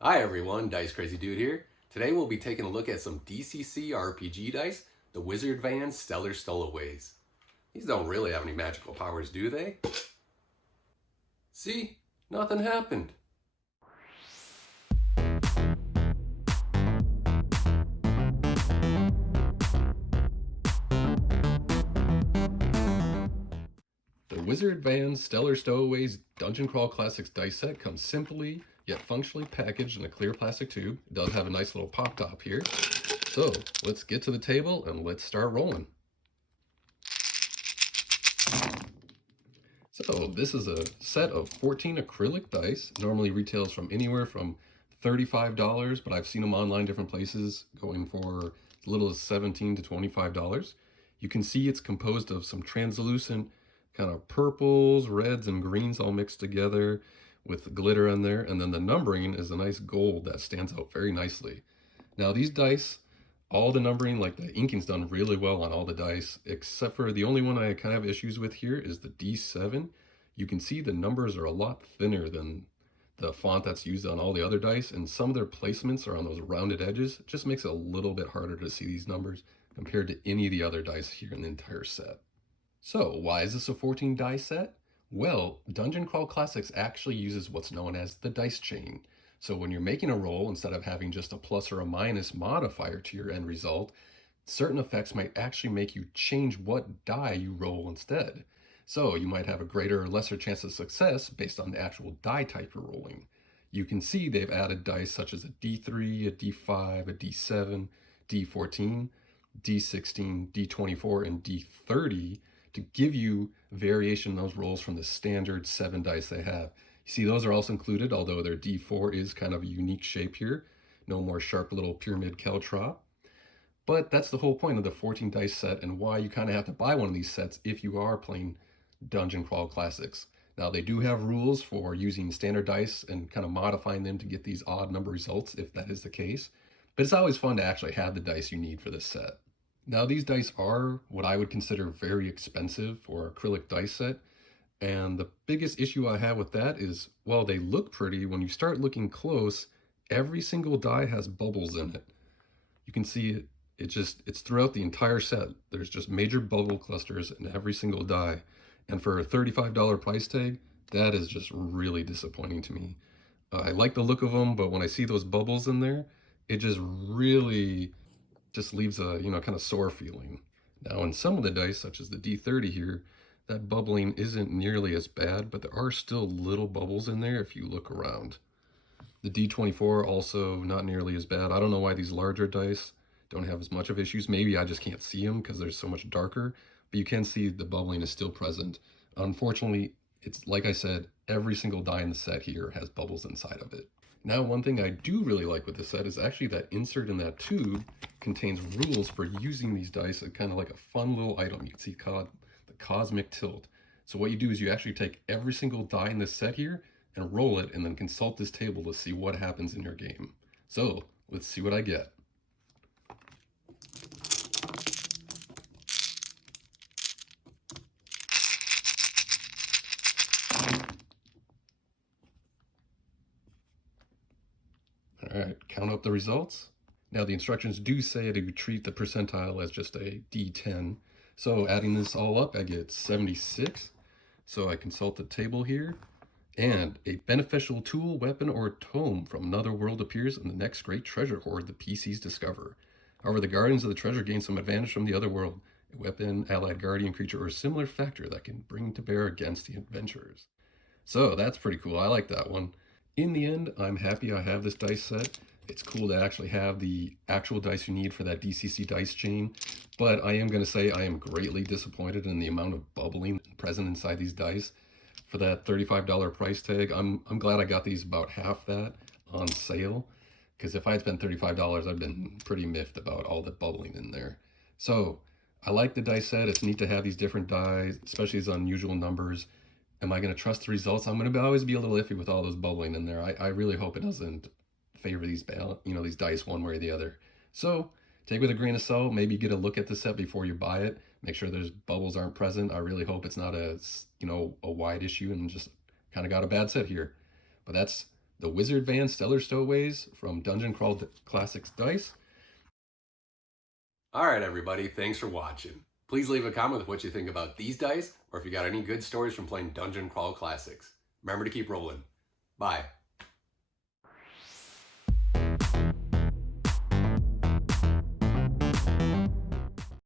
Hi everyone, Dice Crazy Dude here. Today we'll be taking a look at some DCC RPG dice, the Wizard Van Stellar Stowaways. These don't really have any magical powers, do they? See? Nothing happened. The Wizard Van Stellar Stowaways Dungeon Crawl Classics dice set comes simply yet functionally packaged in a clear plastic tube. It does have a nice little pop top here. So let's get to the table and let's start rolling. So this is a set of 14 acrylic dice. Normally retails from anywhere from $35, but I've seen them online different places going for as little as $17 to $25. You can see it's composed of some translucent kind of purples, reds, and greens all mixed together with glitter on there. And then the numbering is a nice gold that stands out very nicely. Now these dice, all the numbering, like the inking's done really well on all the dice, except for the only one I kind of have issues with here is the D7. You can see the numbers are a lot thinner than the font that's used on all the other dice, and some of their placements are on those rounded edges. It just makes it a little bit harder to see these numbers compared to any of the other dice here in the entire set. So why is this a 14 die set? Well, Dungeon Crawl Classics actually uses what's known as the dice chain. So when you're making a roll, instead of having just a plus or a minus modifier to your end result, certain effects might actually make you change what die you roll instead. So you might have a greater or lesser chance of success based on the actual die type you're rolling. You can see they've added dice such as a D3, a D5, a D7, D14, D16, D24, and D30 to give you variation in those rolls from the standard 7 dice they have. You see, those are also included, although their D4 is kind of a unique shape here. No more sharp little pyramid caltrop. But that's the whole point of the 14 dice set and why you kind of have to buy one of these sets if you are playing Dungeon Crawl Classics. Now, they do have rules for using standard dice and kind of modifying them to get these odd number results if that is the case. But it's always fun to actually have the dice you need for this set. Now, these dice are what I would consider very expensive for acrylic dice set. And the biggest issue I have with that is, while they look pretty, when you start looking close, every single die has bubbles in it. You can see it's throughout the entire set. There's just major bubble clusters in every single die. And for a $35 price tag, that is just really disappointing to me. I like the look of them, but when I see those bubbles in there, it just really just leaves a, kind of sore feeling. Now, in some of the dice, such as the D30 here, that bubbling isn't nearly as bad, but there are still little bubbles in there if you look around. The D24 also not nearly as bad. I don't know why these larger dice don't have as much of issues. Maybe I just can't see them because they're so much darker, but you can see the bubbling is still present. Unfortunately, it's like I said, every single die in the set here has bubbles inside of it. Now, one thing I do really like with this set is actually that insert in that tube contains rules for using these dice as kind of like a fun little item. You can see called the Cosmic Tilt. So what you do is you actually take every single die in this set here and roll it and then consult this table to see what happens in your game. So let's see what I get. All right, count up the results. Now the instructions do say to treat the percentile as just a D10. So adding this all up, I get 76. So I consult the table here, and a beneficial tool, weapon, or tome from another world appears in the next great treasure hoard the PCs discover. However, the guardians of the treasure gain some advantage from the other world, a weapon, allied guardian creature, or similar factor that can bring to bear against the adventurers. So that's pretty cool. I like that one. In the end, I'm happy I have this dice set. It's cool to actually have the actual dice you need for that DCC dice chain, but I am going to say I am greatly disappointed in the amount of bubbling present inside these dice. For that $35 price tag, I'm glad I got these about half that on sale, because if I had spent $35, I'd been pretty miffed about all the bubbling in there. So I like the dice set. It's neat to have these different dies, especially these unusual numbers. Am I going to trust the results? I'm going to always be a little iffy with all those bubbling in there. I really hope it doesn't favor these these dice one way or the other. So take with a grain of salt. Maybe get a look at the set before you buy it. Make sure those bubbles aren't present. I really hope it's not a wide issue and just kind of got a bad set here. But that's the Wizard Van Stellar Stowaways from Dungeon Crawl Classics Dice. All right, everybody, thanks for watching. Please leave a comment with what you think about these dice, or if you got any good stories from playing Dungeon Crawl Classics. Remember to keep rolling. Bye.